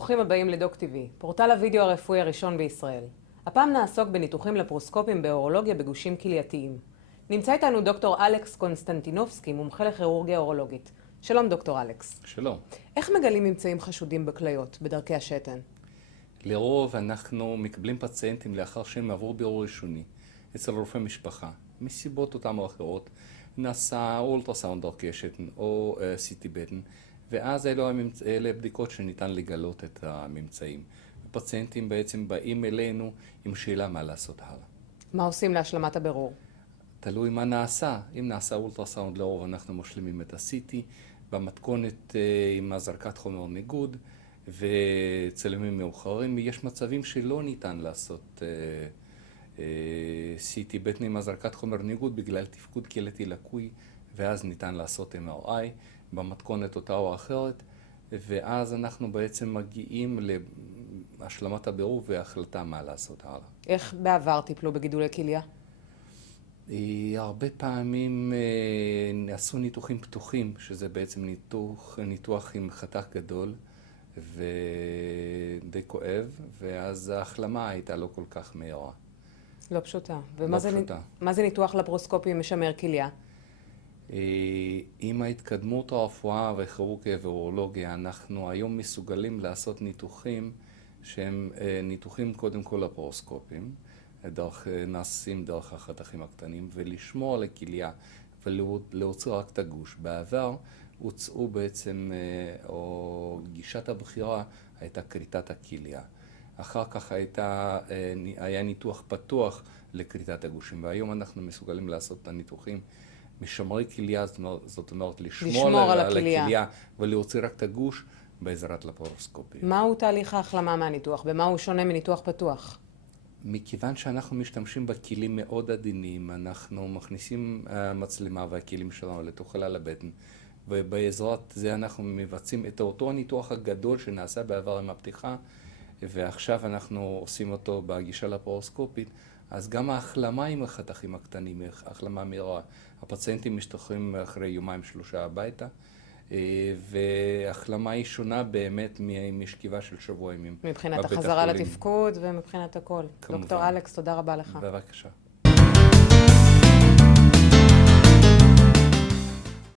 ברוכים הבאים לדוק TV, פורטל הוידאו הרפואי הראשון בישראל. הפעם נעסוק בניתוחים לפרוסקופיים באורולוגיה בגושים כלייתיים. נמצא איתנו דוקטור אלכס קונסטנטינובסקי, מומחה לכירורגיה אורולוגית. שלום דוקטור אלכס. שלום. איך מגלים ממצאים חשודים בכליות, בדרכי השתן? לרוב אנחנו מקבלים פציינטים לאחר שהם עברו בירור ראשוני אצל רופא משפחה. מסיבות אותם או אחרות נעשה אולטרסאונד דרכי השתן או CT בטן, ואז אלה בדיקות שניתן לגלות את הממצאים. הפציינטים בעצם באים אלינו עם שאלה מה לעשות הלאה. מה עושים להשלמת הבירור? תלוי מה נעשה. אם נעשה אולטרסאונד לרוב אנחנו משלימים את ה-CT במתכונת עם הזרקת חומר ניגוד וצילומים מאוחרים. יש מצבים שלא ניתן לעשות CT בטן עם הזרקת חומר ניגוד בגלל תפקוד קהילתי לקוי, ואז ניתן לעשות MRI במתכונת אותה או אחרת, ואז אנחנו בעצם מגיעים להשלמת הבירור והחלטה מה לעשות הלאה. איך בעבר טיפלו בגידולי כליה? הרבה פעמים נעשו ניתוחים פתוחים, שזה בעצם ניתוח עם חתך גדול ודי כואב, ואז ההחלמה הייתה לא כל כך מהירה. לא פשוטה. לא מה זה ניתוח לפרוסקופי משמר כליה? עם ההתקדמות הרפואה וכירורגיה ואורולוגיה, אנחנו היום מסוגלים לעשות ניתוחים שהם ניתוחים קודם כל לפרוסקופיים, נעשים דרך החתכים הקטנים, ולשמור על הכליה ולהוציא רק את הגוש. בעבר הוצאו בעצם, או גישת הבחירה הייתה כריתת הכליה. אחר כך היה ניתוח פתוח לכריתת הגושים, והיום אנחנו מסוגלים לעשות את הניתוחים משמרי כליה, זאת אומרת לשמור על הכליה ולהוציא רק את הגוש בעזרת לפרוסקופיה. מהו תהליך ההחלמה מהניתוח? במה הוא שונה מניתוח פתוח? מכיוון שאנחנו משתמשים בכלים מאוד עדינים, אנחנו מכניסים מצלמה והכלים שלנו לתוך חלל הבטן, ובעזרת זה אנחנו מבצעים את אותו הניתוח הגדול שנעשה בעבר עם הפתיחה, ועכשיו אנחנו עושים אותו בגישה לפרוסקופית, אז גם ההחלמה עם החתכים הקטנים, החלמה מהירה. הפציינטים משתחררים אחרי יומיים שלושה הביתה, והחלמה היא שונה באמת משכיבה של שבוע ימים. מבחינת החזרה לתפקוד ומבחינת הכל. דוקטור אלכס, תודה רבה לך. בבקשה.